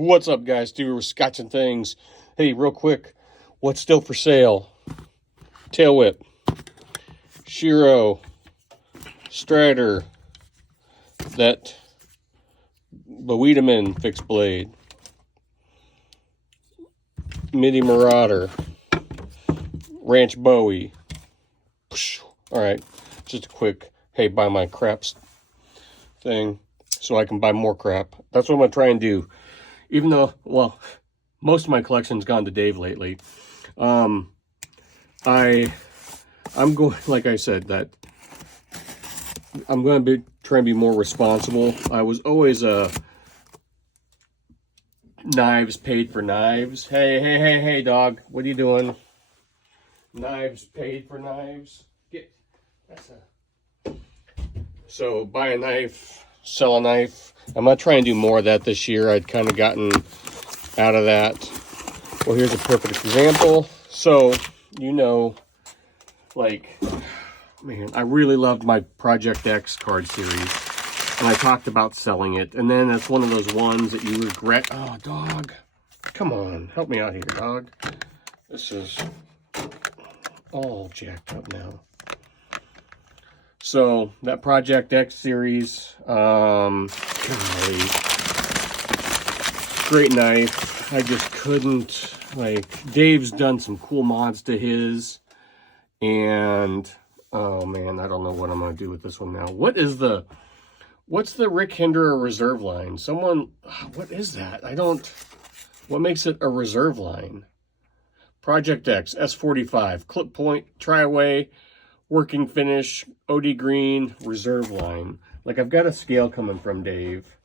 What's up, guys? We're scotching things. Hey, real quick, what's still for sale? Tail whip, Shiro, Strider, that Bowedeman fixed blade, Midi Marauder, Ranch Bowie. All right, just a quick, hey, buy my craps thing so I can buy more crap. That's what I'm gonna try and do. Even though, well, most of my collection's gone to Dave lately. I'm going, like I said, that I'm going to be trying to be more responsible. I was always a knives paid for knives. Hey, dog, what are you doing? Knives paid for knives. So buy a knife, sell a knife. I'm going to try and do more of that this year. I'd kind of gotten out of that. Well, here's a perfect example. So, you know, like, man, I really loved my Project X card series. And I talked about selling it. And then it's one of those ones that you regret. Oh, dog. Come on. Help me out here, dog. This is all jacked up now. So, that Project X series, great knife. I just couldn't, like, Dave's done some cool mods to his, and, oh man, I don't know what I'm going to do with this one now. What's the Rick Hinderer reserve line? What is that? What makes it a reserve line? Project X, S45, clip point, tri-away, working finish, OD green, reserve line. Like, I've got a scale coming from Dave.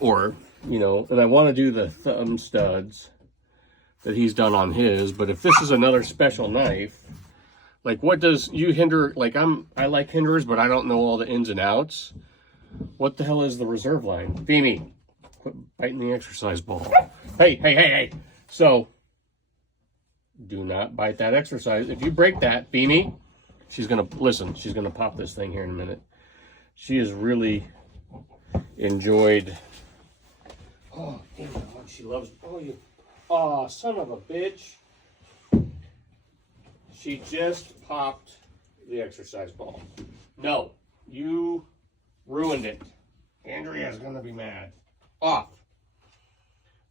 Or, you know, and I want to do the thumb studs that he's done on his. But if this is another special knife, like, what does you hinder? Like, I like Hinderers, but I don't know all the ins and outs. What the hell is the reserve line? Beamy, quit biting the exercise ball. Hey. So, do not bite that exercise. If you break that, Beamy, she's going to pop this thing here in a minute. She has really enjoyed. Oh, damn how much she loves. Oh, son of a bitch. She just popped the exercise ball. No, you ruined it. Andrea's going to be mad. Off.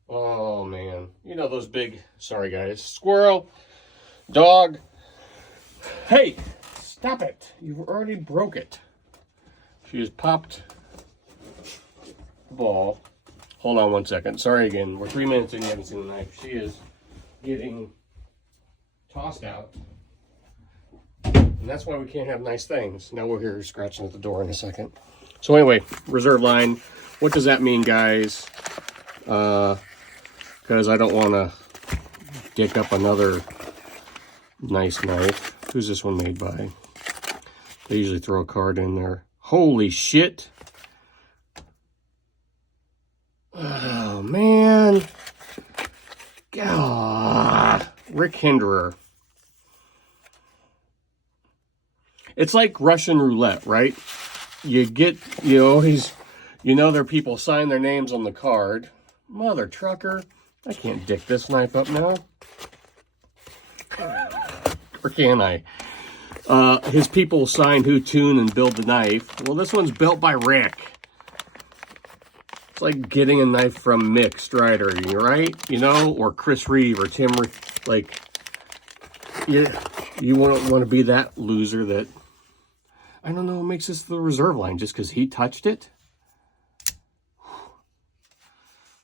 Oh, man. You know those big, sorry guys, squirrel, dog. Hey, stop it. You already broke it. She has popped the ball. Hold on one second. Sorry again. We're 3 minutes in, you haven't seen the knife. She is getting tossed out. And that's why we can't have nice things. Now we'll hear her scratching at the door in a second. So anyway, reserve line. What does that mean, guys? Because I don't want to dig up another nice knife. Who's this one made by? They usually throw a card in there. Holy shit. Oh, man. God. Rick Hinderer. It's like Russian roulette, right? You get, there are people sign their names on the card. Mother trucker. I can't dick this knife up now. Or can I? His people sign who tune and build the knife. Well, this one's built by Rick. It's like getting a knife from Mick Strider, right? Or Chris Reeve or Tim. Like, you wouldn't want to be that loser that, I don't know what makes this the reserve line, just because he touched it?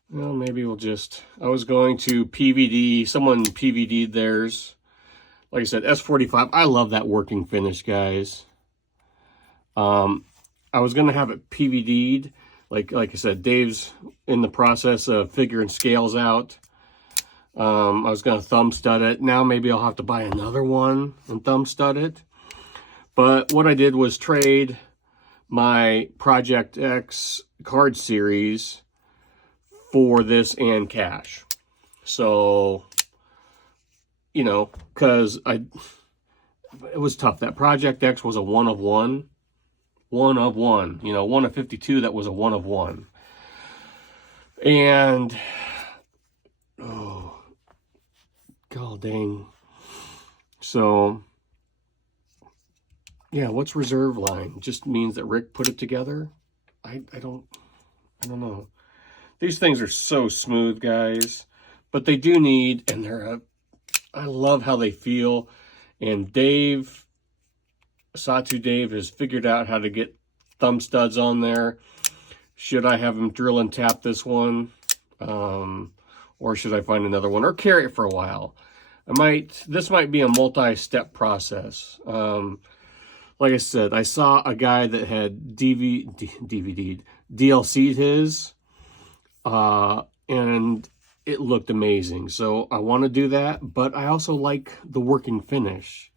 Well, maybe we'll just, I was going to PVD, someone PVD'd theirs. Like I said, S45, I love that working finish, guys. I was going to have it PVD'd. Like I said, Dave's in the process of figuring scales out. I was going to thumb stud it. Now maybe I'll have to buy another one and thumb stud it. But what I did was trade my Project X card series for this and cash. So, because it was tough. That Project X was a one of one. One of 52, that was a one of one. And, oh, god dang. So, yeah, what's reserve line? Just means that Rick put it together? I don't know. These things are so smooth, guys. But they do need, and I love how they feel. And Satu Dave has figured out how to get thumb studs on there. Should I have him drill and tap this one? Or should I find another one? Or carry it for a while? This might be a multi-step process. Like I said, I saw a guy that had DLC'd his, and it looked amazing. So I want to do that, but I also like the working finish.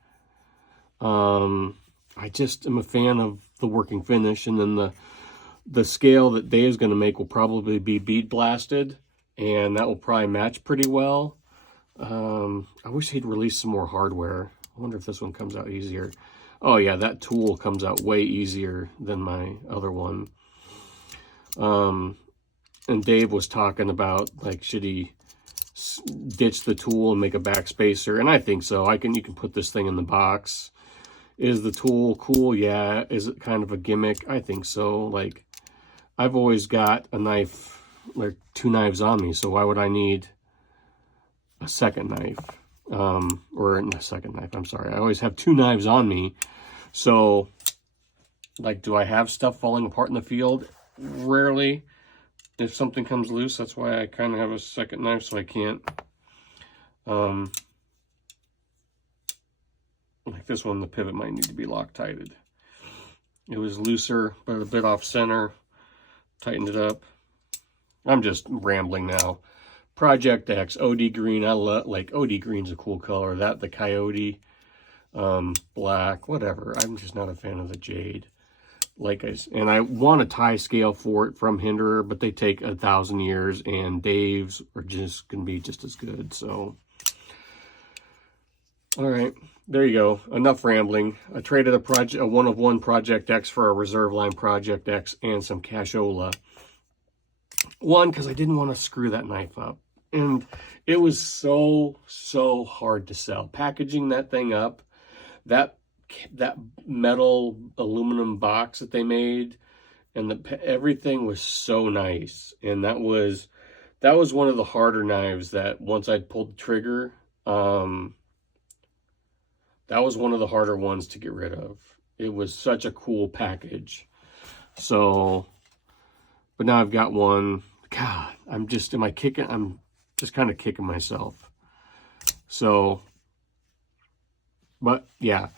I just am a fan of the working finish, and then the scale that Dave's going to make will probably be bead blasted, and that will probably match pretty well. I wish he'd release some more hardware. I wonder if this one comes out easier. Oh yeah, that tool comes out way easier than my other one. And Dave was talking about, like, should he ditch the tool and make a backspacer? And I think so. You can put this thing in the box. Is the tool cool? Yeah. Is it kind of a gimmick? I think so. Like, I've always got a knife, like 2 knives on me, so why would I need a second knife? Or a second knife, I'm sorry. I always have 2 knives on me. So, like, do I have stuff falling apart in the field? Rarely. If something comes loose, that's why I kind of have a second knife, so I can't. Like this one, the pivot might need to be Loctited. It was looser, but a bit off center. Tightened it up. I'm just rambling now. Project X, OD green. I love, like, OD green's a cool color. The coyote, black, whatever. I'm just not a fan of the jade. And I want a tie scale for it from Hinderer, but they take 1,000 years, and Dave's are just going to be just as good. So, all right, there you go. Enough rambling. I traded a 1-of-1 Project X for a reserve line Project X and some cashola. One, because I didn't want to screw that knife up. And it was so hard to sell. Packaging that thing up, that metal aluminum box that they made, and everything was so nice. And that was one of the harder knives that once I pulled the trigger, that was one of the harder ones to get rid of. It was such a cool package. So, but now I've got one. God, I'm just kind of kicking myself. So, but yeah,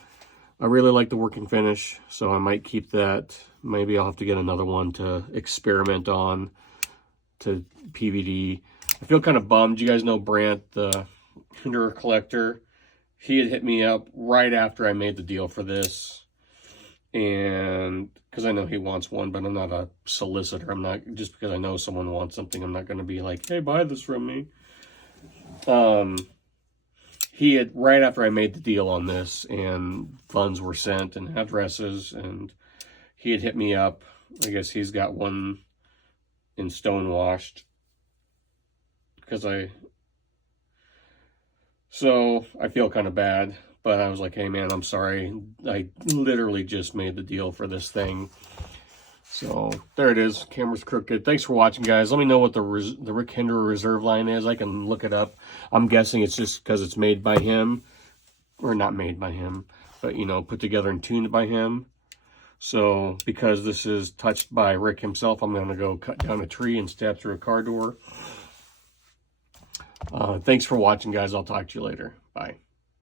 I really like the working finish, so I might keep that. Maybe I'll have to get another one to experiment on, to PVD. I feel kind of bummed. You guys know Brant, the Hinderer collector. He had hit me up right after I made the deal for this. And because I know he wants one, but I'm not a solicitor. I'm not, just because I know someone wants something, I'm not going to be like, hey, buy this from me. He had, right after I made the deal on this, and funds were sent and addresses, and he had hit me up. I guess he's got one in stonewashed. So I feel kind of bad, but I was like, hey man, I'm sorry. I literally just made the deal for this thing. So there it is. Camera's crooked. Thanks for watching, guys. Let me know what the Rick Hinderer reserve line is. I can look it up. I'm guessing it's just because it's made by him, or not made by him, but, you know, put together and tuned by him. So because this is touched by Rick himself, I'm going to go cut down a tree and stab through a car door. Thanks for watching, guys. I'll talk to you later. Bye.